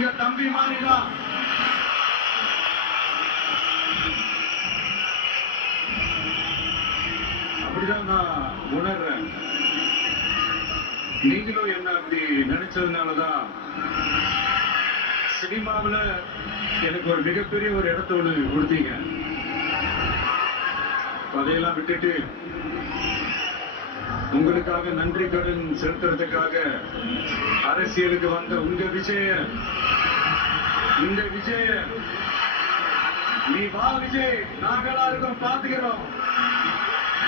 உங்க தம்பி மாதிரிதான். அப்படிதான் நான் உணர்றேன். நீங்களும் என்ன அப்படி நினைச்சதுனாலதான் சினிமாவுல எனக்கு ஒரு மிகப்பெரிய ஒரு இடத்த ஒண்ணு கொடுத்தீங்க. அதையெல்லாம் விட்டுட்டு உங்களுக்காக நன்றி கடன் செலுத்துறதுக்காக அரசியலுக்கு வந்த உங்க விஜய, இந்த விஜய, நீ வா விஜய், நாங்களா இருக்கோம், பாத்துக்கிறோம்.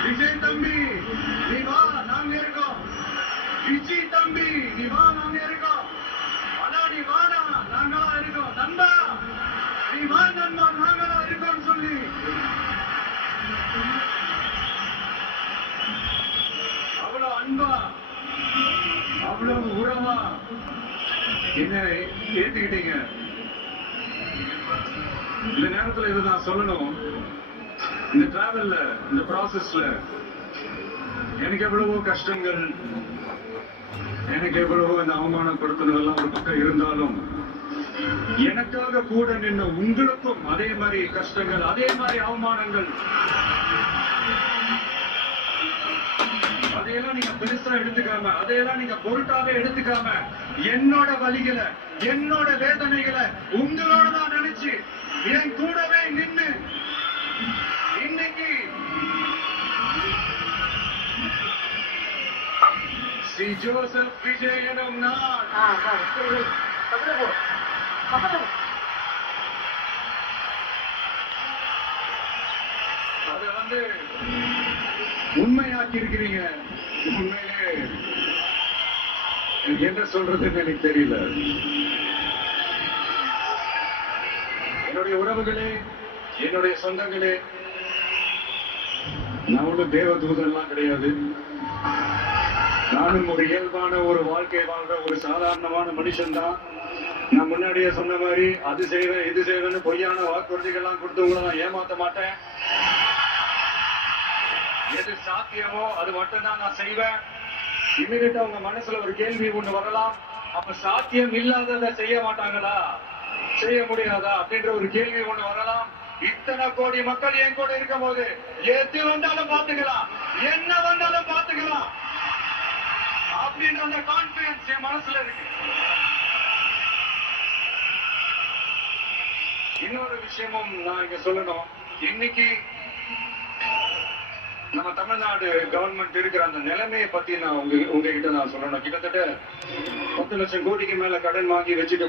விஜய் தம்பி நீ வா, நாங்க இருக்கோம். விஜய் தம்பி நீ வா, நாங்க இருக்கோம். அடா நீ வாடா, நாங்களா இருக்கோம். நண்பா நீ வா நண்பா, நாங்களா இருக்கோம் சொல்லி அவ்வளவு அன்பா, அவ்வளவு உறவா என்ன ஏத்துக்கிட்டீங்க. இந்த நேரத்துல இதை நான் சொல்லணும். இந்த டிராவல்ல, இந்த ப்ராசஸ்ல எனக்கு எவ்வளவோ கஷ்டங்கள், எனக்கு எவ்வளவோ இந்த அவமானப்படுத்துனதெல்லாம் ஒரு பக்கம் இருந்தாலும், எனக்காக கூட நின்று உங்களுக்கும் அதே மாதிரி கஷ்டங்கள், அதே மாதிரி அவமானங்கள், அதையெல்லாம் நீங்க பெருசா எடுத்துக்காம, அதையெல்லாம் நீங்க பொருட்டாவே எடுத்துக்காம, என்னோட வலிகளை, என்னோட வேதனைகளை உங்களோட தான் நினைச்சு என் கூடவே நின்று இன்னைக்கு ஸ்ரீ ஜோசப் விஜய் எனும் நான் அதை உண்மையாக்கி இருக்கிறீங்க. உண்மையிலே என்ன சொல்றதுன்னு எனக்கு தெரியல. என்னுடைய உறவுகளே, என்னுடைய சொந்தங்களே, நான் ஒன்றும் தேவதூதெல்லாம் கிடையாது. நானும் ஒரு இயல்பான ஒரு வாழ்க்கை வாழ்ற ஒரு சாதாரணமான மனுஷன் தான். நான் முன்னாடியே சொன்ன மாதிரி அது செய்வேன் இது செய்வேன்னு பொய்யான வாக்குறுதிகள்லாம் கொடுத்து உங்களை நான் ஏமாத்த மாட்டேன். எது சாத்தியமோ அது மட்டும்தான் நான் செய்வேன். இமீடியட்டா உங்க மனசுல ஒரு கேள்வி ஒண்ணு வரலாம், அப்ப சாத்தியம் இல்லாததை செய்ய மாட்டாங்களா, செய்ய முடியாதா அப்படின்ற ஒரு கேள்வி ஒண்ணு வரலாம். இத்தனை கோடி மக்கள் என் கூட இருக்கும் போது எது வந்தாலும் பாத்துக்கலாம், என்ன வந்தாலும் பாத்துக்கலாம் அப்படின்ற அந்த கான்பிடன்ஸ் என் மனசுல இருக்கு. இன்னொரு விஷயமும் நான் இங்க சொல்லணும். இன்னைக்கு நம்ம தமிழ்நாடு கவர்மெண்ட் இருக்கிற அந்த நிலைமையை பத்தி நான் உங்ககிட்ட நான் சொல்லணும். கிட்டத்தட்ட 10 லட்சம் கோடிக்கு மேல கடன் வாங்கி வச்சுட்டு